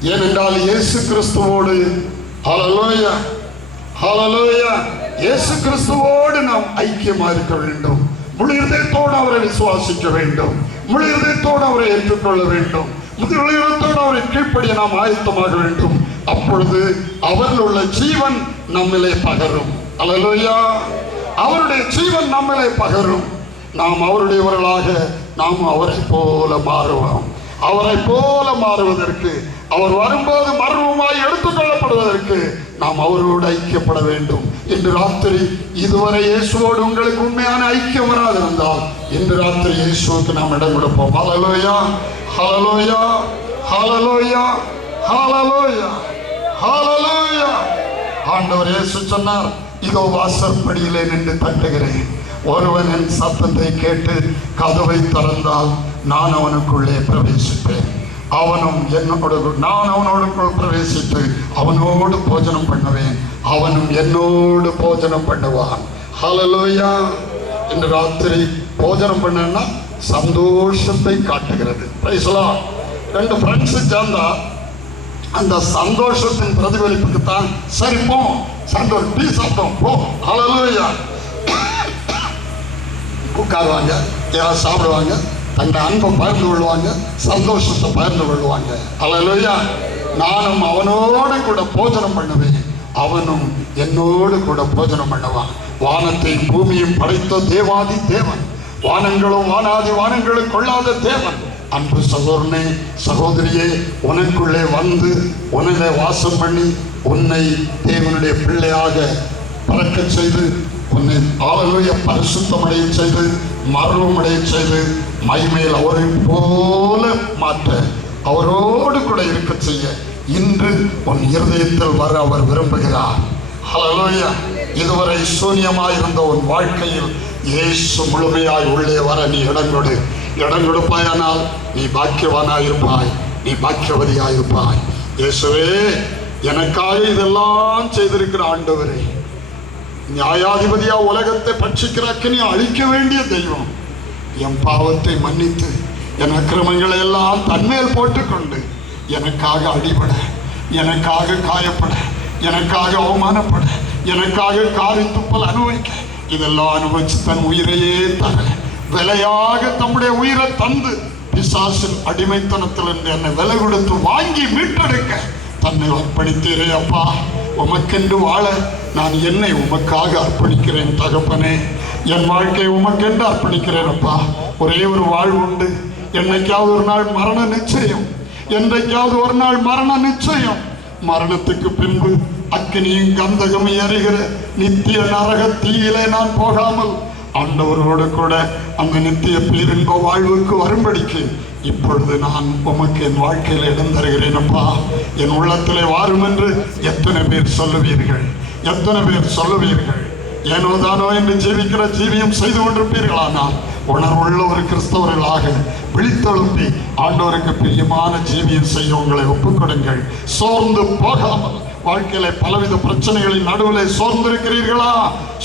ஏனென்றால் இயேசு கிறிஸ்துவோடு ஹலலோயா ஹலலோயா இயேசு கிறிஸ்துவோடு நாம் ஐக்கியமா இருக்க வேண்டும். முழு இதயத்தோடு அவரை விசுவாசிக்க வேண்டும். முழு இதயத்தோடு அவரை ஏற்றுக்கொள்ள வேண்டும். முழு இதயத்தோடு அவரை கீழ்ப்படிய நாம் ஆயத்தமாக வேண்டும். அப்பொழுது அவரில் உள்ள ஜீவன் நம்மிலே பகரும். அலலோயா அவருடைய ஜீவன் நம்மிலே பகரும். நாம் அவருடையவர்களாக நாம் அவரை போல மாறுவோம். அவரை போல மாறுவதற்கு அவர் வரும்போது மர்மமாய் எடுத்துக்கொள்ளப்படுவதற்கு நாம் அவரோடு ஐக்கியப்பட வேண்டும். இன்று ராத்திரி இதுவரை இயேசுவோடு உங்களுக்கு உண்மையான ஐக்கியம் வராதிருந்தால் இன்று ராத்திரி இயேசுவுக்கு நாம் இடம் கொடுப்போம். ஹலலோயா ஹலலோயா ஹலலோயா ஹலலோயா ஹலலோயா ஆண்டவர் இயேசு சொன்னார் இதோ வாசற்படியிலே நின்று தட்டுகிறேன். ஒருவன் என் சத்தத்தை கேட்டு கதவை திறந்தால் நான் அவனுக்குள்ளே பிரவேசிப்பேன். அவனும் என்னோடு நான் அவனோடுக்குள் பிரவேசித்து அவனோடு போஜனம் பண்ணுவேன். அவனும் என்னோடு போஜனம் பண்ணுவான். ஹலலோயா இன்று ராத்திரி போஜனம் பண்ணா சந்தோஷத்தை காட்டுகிறது. Praise ரெண்டு ஃப்ரெண்ட்ஸு சேர்ந்தா அந்த சந்தோஷத்தின் பிரதிபலிப்புக்கு தான் சரி போ. சந்தோஷம் டீ சாப்பிட்டோம் போ. ஹலலோயா உட்காருவாங்க யாராவது சாப்பிடுவாங்க? அந்த அன்பை பகிர்ந்து கொள்வாங்க சந்தோஷத்தை பகிர்ந்து கொள்வாங்க. அலையா நானும் அவனோடு கூட போஜனம் பண்ணுவேன். அவனும் என்னோடு கூட போஜனம் பண்ணுவான். வானத்தையும் பூமியும் படைத்த தேவாதி தேவன். வானங்களும் வானாதி வானங்களும் கொள்ளாத தேவன். அன்பு சகோதரனே சகோதரியே உனக்குள்ளே வந்து உன்னிலே வாசம் பண்ணி உன்னை தேவனுடைய பிள்ளையாக பறக்கச் செய்து உன்னை ஆளுடைய பரிசுத்தமடைய செய்து மர்வமடைய செய்து மைமேல் அவரை போல மாற்ற அவரோடு கூட இருக்க செய்ய இன்று உன் இருதயத்தில் வர அவர் விரும்புகிறார். ஹalleluya இதுவரை சூன்யமாயிருந்த உன் வாழ்க்கையில் இயேசு முழுமையாய் உள்ளே வர நீ இடம் கொடு. இடம் கொடுப்பாயானால் நீ பாக்கியவானாயிருப்பாய். நீ பாக்கியவதியாயிருப்பாய். இயேசுவே எனக்காக இதெல்லாம் செய்திருக்கிற ஆண்டவரே நியாயாதிபதியா உலகத்தை பட்சிக்கிறாக்கு நீ அழிக்க வேண்டிய தெய்வம். என் பாவத்தை மன்னித்து என் அக்கிரமங்களை எல்லாம் தன்மேல் போட்டுக்கொண்டு எனக்காக அடிபட எனக்காக காயப்பட எனக்காக அவமானப்பட எனக்காக காரி துப்பல் அனுபவிக்க இதெல்லாம் அனுபவிச்சு தன் உயிரையே தர விலையாக தம்முடைய உயிரை தந்து பிசாசின் அடிமைத்தனத்திலிருந்து என்னை விலை கொடுத்து வாங்கி மீட்டெடுக்க தன்னை அர்ப்பணித்தீரே அப்பா. உமக்கென்று வாழ நான் என்னை உமக்காக அர்ப்பணிக்கிறேன் தகப்பனே. என் வாழ்க்கையை உமக்கென்று அர்ப்பணிக்கிறேன் ஒரே ஒரு வாழ்வு உண்டு. என்னைக்காவது ஒரு நாள் மரண நிச்சயம். என்றைக்காவது ஒரு நாள் மரண நிச்சயம். மரணத்துக்கு பின்பு அக்கினியும் கந்தகமும் எறிகிற நித்திய நரக தீயிலே நான் போகாமல் ஆண்டவரோடு கூட அந்த நித்திய பேரின்ப வாழ்வுக்கு வரும்படிக்கு இப்பொழுது நான் உமக்கு என் வாழ்க்கையில் இடம் தருகிறேன் அப்பா. என் உள்ளத்திலே வாரும் என்று எத்தனை பேர் சொல்லுவீர்கள்? எத்தனை பேர் சொல்லுவீர்கள்? ஏனோ தானோ என்று ஜீவிக்கிற ஜீவியம் செய்து கொண்டிருப்பீர்களானால் உணர்வுள்ள ஒரு கிறிஸ்தவர்களாக விழித்தெழுப்பி ஆண்டோருக்கு பிரியமான ஜீவியம் செய்ய உங்களை ஒப்புக்கொடுங்கள். சோர்ந்து போகாமல் வாழ்க்கையில பலவித பிரச்சனைகளின் நடுவிலே சோர்ந்திருக்கிறீர்களா?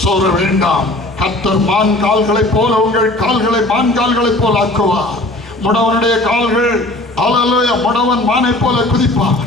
சோர வேண்டாம். கத்தர் மான் கால்களைப் போல உங்கள் கால்களை மான் கால்களைப் போல ஆக்குவார். முடவனுடைய கால்கள் அலலோய முடவன் மானைப் போல குதிப்பார்.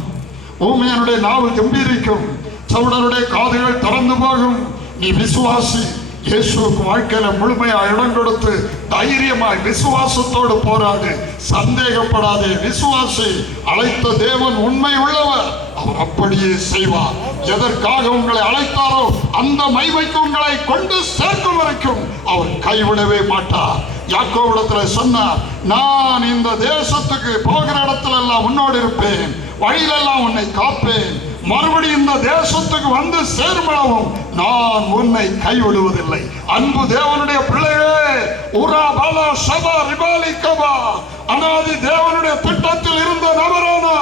ஊமையனுடைய நாவு கம்பீரிக்கும் சவுடனுடைய காதுகள் திறந்து போகும். நீ விசுவாசி இயேசுக்கு வாழ்க்கையில முழுமையா இடம் கொடுத்து தைரியமாய் விசுவாசத்தோடு போராடு. சந்தேகப்படாதே விசுவாசி. அழைத்த தேவன் உண்மை உள்ளவர். அவர் அப்படியே செய்வார். எதற்காக உங்களை அழைத்தாரோ அந்த மைமைக்கு உங்களை கொண்டு சேர்க்கும் வரைக்கும் அவர் கைவிடவே மாட்டார். யாக்கோவிடத்துல சொன்னார் நான் இந்த தேசத்துக்கு போகிற இடத்துல எல்லாம் உன்னோடு இருப்பேன். வழியிலெல்லாம் உன்னை காப்பேன். மறுபடியும் இந்த தேசத்துக்கு வந்து சேர்மளவும் நான் உன்னை கைவிடுவதில்லை. அன்பு தேவனுடைய பிள்ளையே உரா பாலா சபா ரிபாலி அனாதி தேவனுடைய திட்டத்தில் இருந்த நபரானா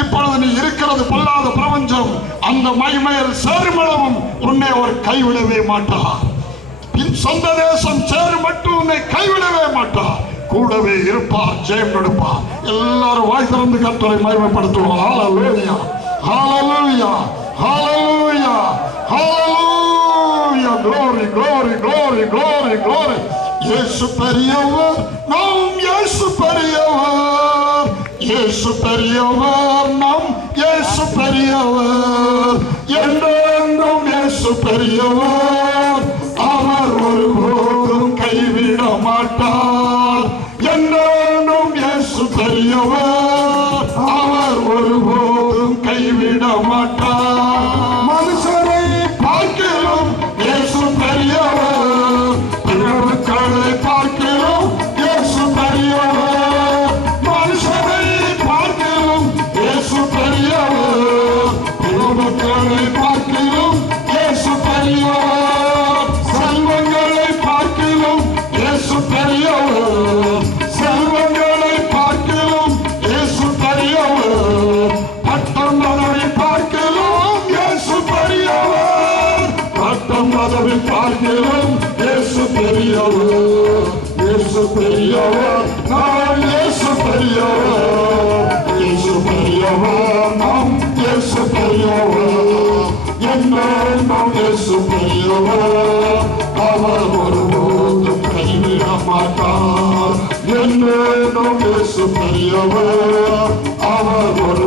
இப்பொழுது நீ இருக்கிறது பொல்லாத பிரபஞ்சம். அந்த மைமையில் சேருமளவும் உன்னை அவர் கைவிடவே மாட்டார். பின் சொந்த தேசம் சேரு மட்டும் உன்னை கைவிடவே மாட்டார். கூடவே இருப்பார் ஜெயம் கொடுப்பார். எல்லாரும் வாய் திறந்து கத்தரை மகிமைப்படுத்துவோம். ஹாலலூயா ஹாலலூயா ஹாலலூயா ஹalleluya இயேசு பெரியவர் நாம் இயேசு பெரியவர். இயேசு பெரியவர் நாம் இயேசு பெரியவர். என்றென்றும் இயேசு பெரியவர் அவர் ஒருபோதும் கைவிட மாட்டார். என்றென்றும் இயேசு பெரியவர் அவர் ஒருபோதும் கைவிட மாட்டார். இயேசு பெரியவர் இயேசு பெரியவர் இயேசு பெரியவர் நாம் இயேசு பெரியவர் என்றால் நாம் இயேசு பெரியவர் அவர் ஒருபோதும் கைவிட மாட்டார் இயேசு அவர்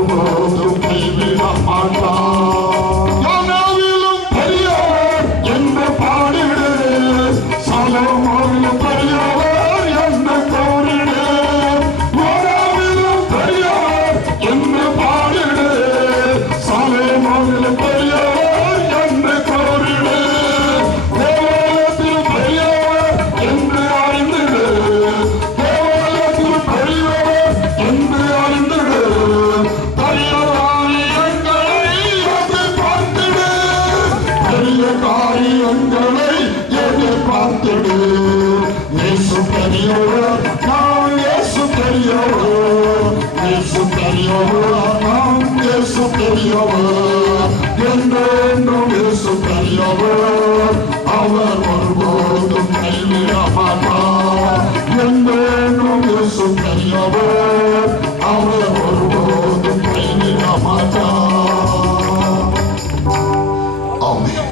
எதிர்பார்த்திடு இயேசு பெரியவர் நான் இயேசு பெரியவர் இயேசு பெரியவர் நான் இயேசு பெரியவர்